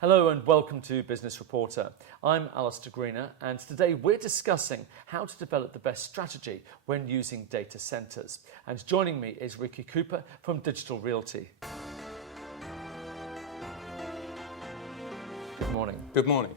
Hello and welcome to Business Reporter. I'm Alistair Greener and today we're discussing how to develop the best strategy when using data centres. And joining me is Ricky Cooper from Digital Realty. Good morning. Good morning.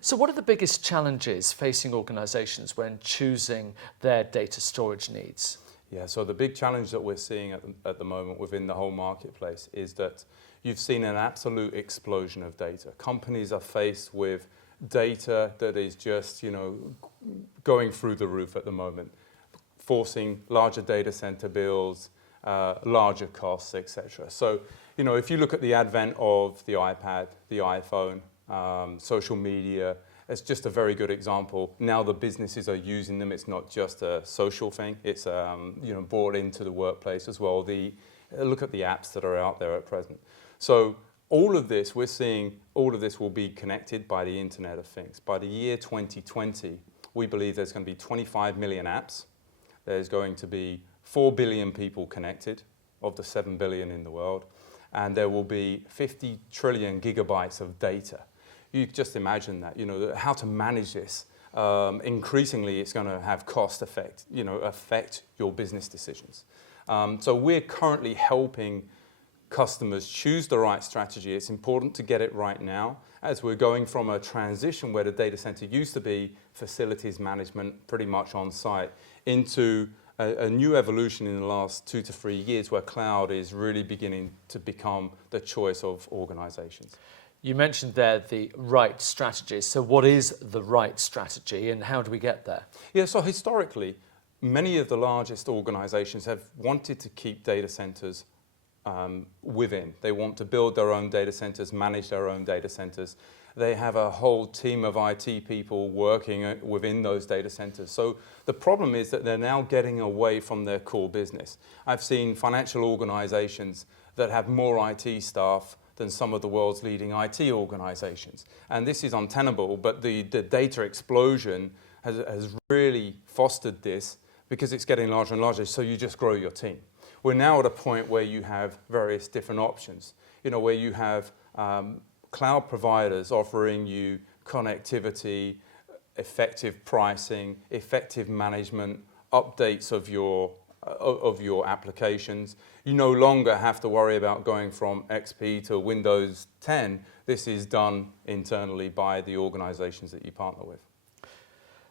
So what are the biggest challenges facing organisations when choosing their data storage needs? Yeah, so the big challenge that we're seeing at the moment within the whole marketplace is that you've seen an absolute explosion of data. Companies are faced with data that is just, going through the roof at the moment, forcing larger data center bills, larger costs, etc. So, if you look at the advent of the iPad, the iPhone, social media, it's just a very good example. Now the businesses are using them. It's not just a social thing. It's brought into the workplace as well. Look at the apps that are out there at present. So all of this, we're seeing all of this will be connected by the Internet of Things. By the year 2020, we believe there's going to be 25 million apps. There's going to be 4 billion people connected of the 7 billion in the world. And there will be 50 trillion gigabytes of data. You just imagine that, how to manage this. Increasingly, it's going to have cost effect, affect your business decisions. So we're currently helping customers choose the right strategy. It's important to get it right now as we're going from a transition where the data center used to be facilities management pretty much on site into a new evolution in the last 2 to 3 years where cloud is really beginning to become the choice of organizations. You mentioned there the right strategy. So what is the right strategy and how do we get there? Yeah, so historically, many of the largest organizations have wanted to keep data centers within. They want to build their own data centers, manage their own data centers. They have a whole team of IT people working within those data centers. So the problem is that they're now getting away from their core business. I've seen financial organizations that have more IT staff than some of the world's leading IT organizations. And this is untenable, but the data explosion has really fostered this because it's getting larger and larger, so you just grow your team. We're now at a point where you have various different options, where you have cloud providers offering you connectivity, effective pricing, effective management, updates of your applications. You no longer have to worry about going from XP to Windows 10. This is done internally by the organizations that you partner with.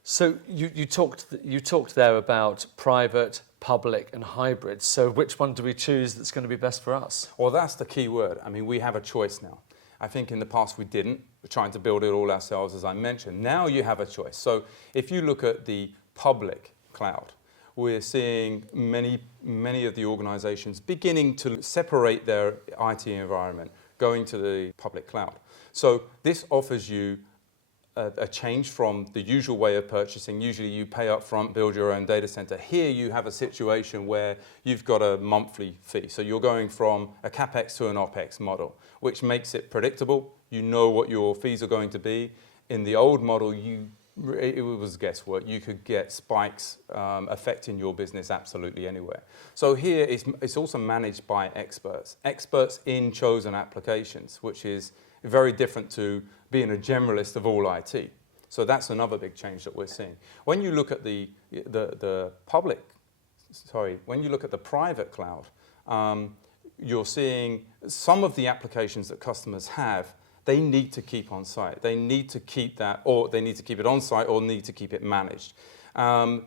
So you talked there about private, public and hybrid. So which one do we choose that's going to be best for us? Well, that's the key word. I mean, we have a choice now. I think in the past we didn't. We're trying to build it all ourselves, as I mentioned. Now you have a choice. So if you look at the public cloud, we're seeing many of the organizations beginning to separate their IT environment, going to the public cloud. So this offers you a change from the usual way of purchasing. Usually you pay up front, build your own data center. Here you have a situation where you've got a monthly fee. So you're going from a CapEx to an OpEx model, which makes it predictable. You know what your fees are going to be. In the old model, it was guesswork. You could get spikes affecting your business absolutely anywhere. So here it's also managed by experts in chosen applications, which is very different to being a generalist of all IT. So that's another big change that we're seeing. When you look at when you look at the private cloud, you're seeing some of the applications that customers have, they need to keep on site. They need to keep that, or they need to keep it on site, or need to keep it managed.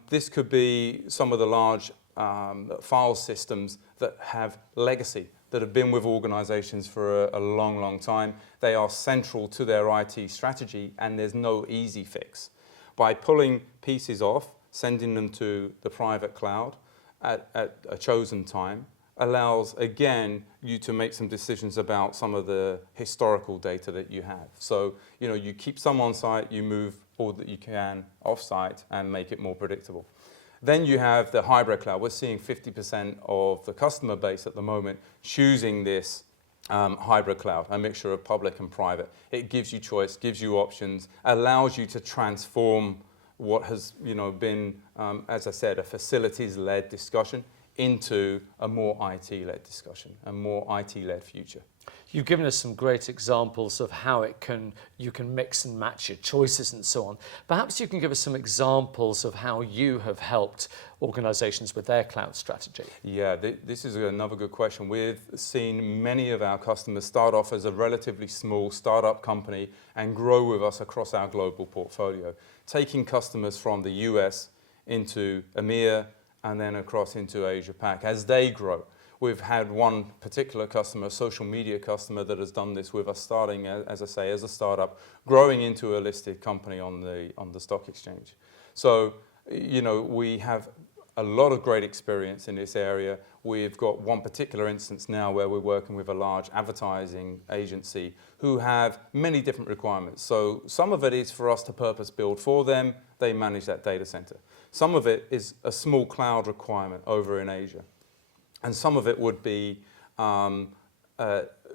This could be some of the large file systems that have legacy, that have been with organizations for a long, long time. They are central to their IT strategy, and there's no easy fix. By pulling pieces off, sending them to the private cloud at a chosen time, allows, again, you to make some decisions about some of the historical data that you have. So, you keep some on site, you move all that you can off site and make it more predictable. Then you have the hybrid cloud. We're seeing 50% of the customer base at the moment choosing this hybrid cloud, a mixture of public and private. It gives you choice, gives you options, allows you to transform what has been, as I said, a facilities-led discussion into a more IT-led discussion, a more IT-led future. You've given us some great examples of how you can mix and match your choices and so on. Perhaps you can give us some examples of how you have helped organizations with their cloud strategy. Yeah, this is another good question. We've seen many of our customers start off as a relatively small startup company and grow with us across our global portfolio, taking customers from the US into EMEA and then across into Asia Pac as they grow. We've had one particular customer, a social media customer, that has done this with us, starting, as I say, as a startup, growing into a listed company on the stock exchange. So, you know, we have a lot of great experience in this area. We've got one particular instance now where we're working with a large advertising agency who have many different requirements. So some of it is for us to purpose build for them. They manage that data center. Some of it is a small cloud requirement over in Asia. And some of it would be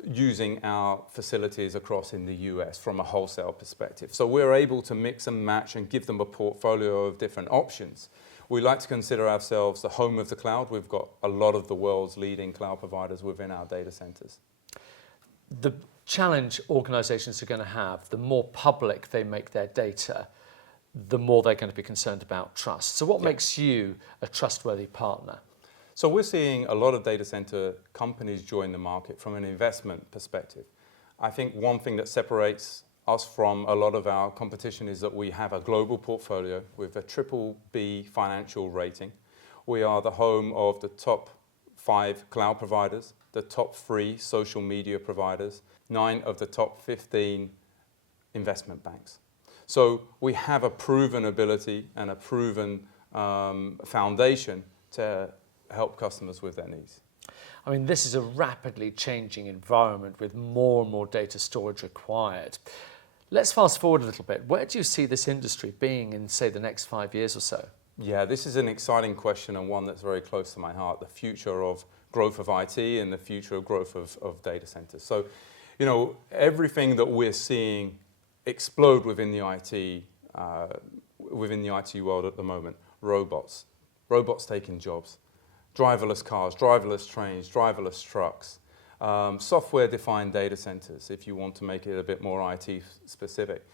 using our facilities across in the US from a wholesale perspective. So we're able to mix and match and give them a portfolio of different options. We like to consider ourselves the home of the cloud. We've got a lot of the world's leading cloud providers within our data centers. The challenge organizations are going to have, the more public they make their data, the more they're going to be concerned about trust. So what makes you a trustworthy partner? So we're seeing a lot of data center companies join the market from an investment perspective. I think one thing that separates us from a lot of our competition is that we have a global portfolio with a BBB financial rating. We are the home of the top 5 cloud providers, the top 3 social media providers, 9 of the top 15 investment banks. So we have a proven ability and a proven foundation to help customers with their needs. I mean, this is a rapidly changing environment with more and more data storage required. Let's fast forward a little bit. Where do you see this industry being in, say, the next 5 years or so? Yeah, this is an exciting question and one that's very close to my heart, the future of growth of IT and the future of growth of data centers. So, you know, everything that we're seeing explode within the IT world at the moment, robots taking jobs, driverless cars, driverless trains, driverless trucks, software-defined data centers, if you want to make it a bit more IT specific.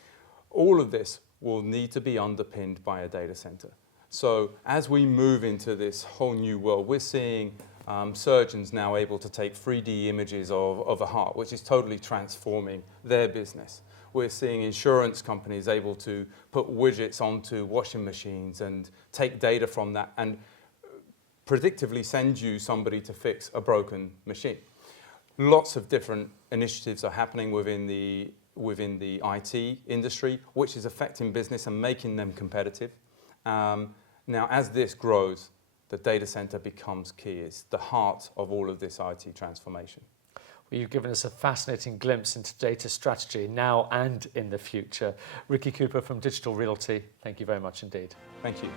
All of this will need to be underpinned by a data center. So as we move into this whole new world, we're seeing surgeons now able to take 3D images of a heart, which is totally transforming their business. We're seeing insurance companies able to put widgets onto washing machines and take data from that and predictively send you somebody to fix a broken machine. Lots of different initiatives are happening within the IT industry, which is affecting business and making them competitive. Now, as this grows, the data center becomes key. It's the heart of all of this IT transformation. Well, you've given us a fascinating glimpse into data strategy now and in the future. Ricky Cooper from Digital Realty, thank you very much indeed. Thank you.